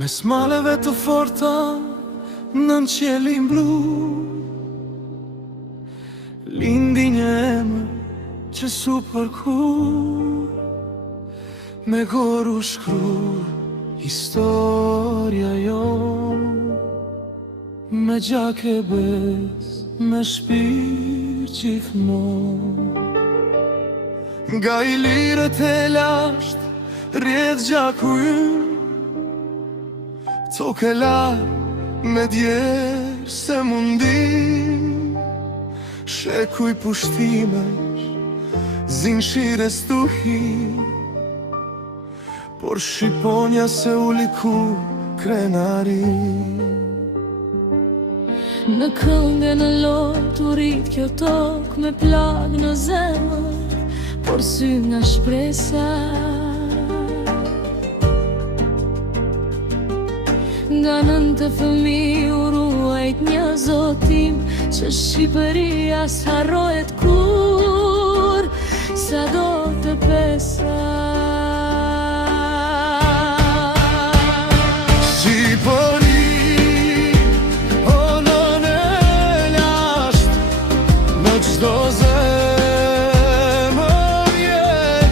Mes maleve të forta nën qiellin blu, lindi një emër që su përkur, me goru shkrur historia jon, me gjak e bes, me shpirt gjithmon. Nga i lirët e lasht rjedh gjaku ynë, tokë e larë me djerë se mundin, shekuj pushtimesh, zinshire stuhin, por shqiponja se u liku krenarin. Në këngë në lojë të rrit kjo tokë me plagë në zemër, por sy nga shpresa. Nga nën të fëmi u ruajt një zotim, që Shqipëria s'harrohet kur, sa do të pesa. Shqipëri, o nën e lasht, në çdo zemër je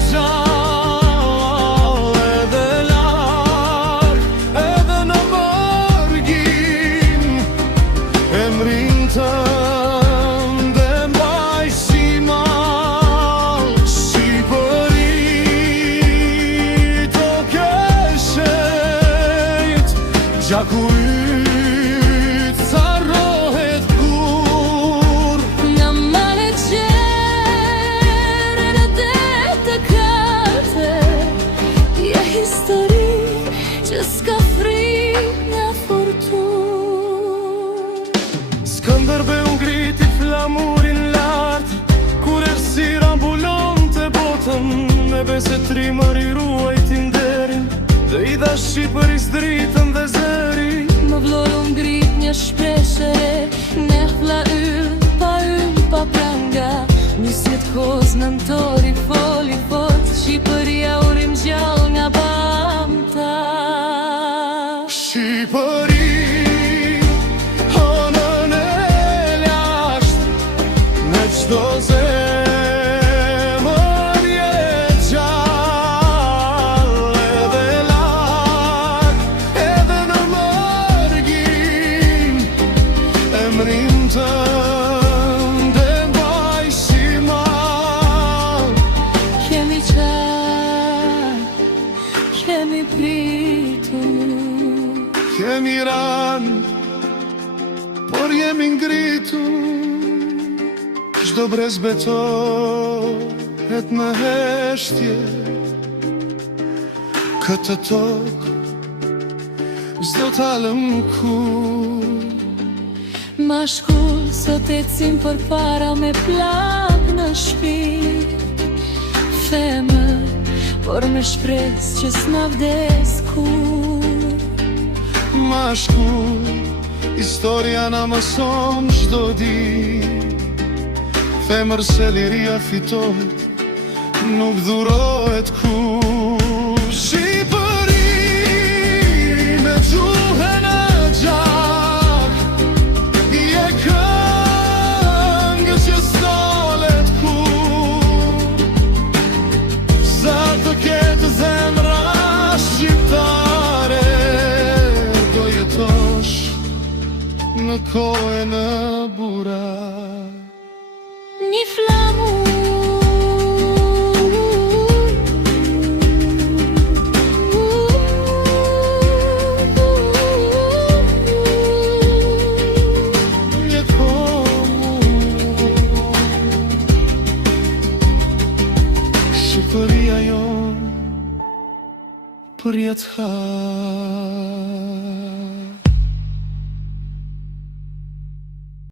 gjallë, edhe larg, edhe në mërgim, emrin tënde mbaj si mall. Shqipëri, tokë e shenjtë, gjaku yt s'harrohet kur. Nga malet gjerë në detë kalte, je histori që s'ka frikë nga fortun. Skënderbeu ngriti flamurin lart, kur errësira mbulonte botën, me besë trimër i ruajti nderin, dhe i dha Shqipëris dritën dhe zërin. Më vlorë ngrit një shpreshe, ne vla yll, pa yll, pa pranga, nisjet koz në nëtori foli fort, Shqipëria urim gjall nga bamta. Shqipëri, o nën e lasht, në çdo zemër je gjallë, edhe larg, edhe në mërgim, emrin tënde mbaj si mall. Kemi qaj, kemi pritur, Kemi ranë, por jemi ngritur, çdo brez betohet në heshtje, këtë tokë s'do t'alëm kur. ma shkull sot ecim për para me plak në shpirt, femër, por me shpres që s'na vdes kur. Ma shkull, historia na mëson çdo ditë, femër se liria fitohet, nuk dhurohet kur. Shqipëri, me gjuhën e gjak, je këngë që s'dolet kur, sa të ketë zemra shqiptare, do jetosh në kohën e burar. Një flamur, një kohë, Shqipëria jon për jetë har.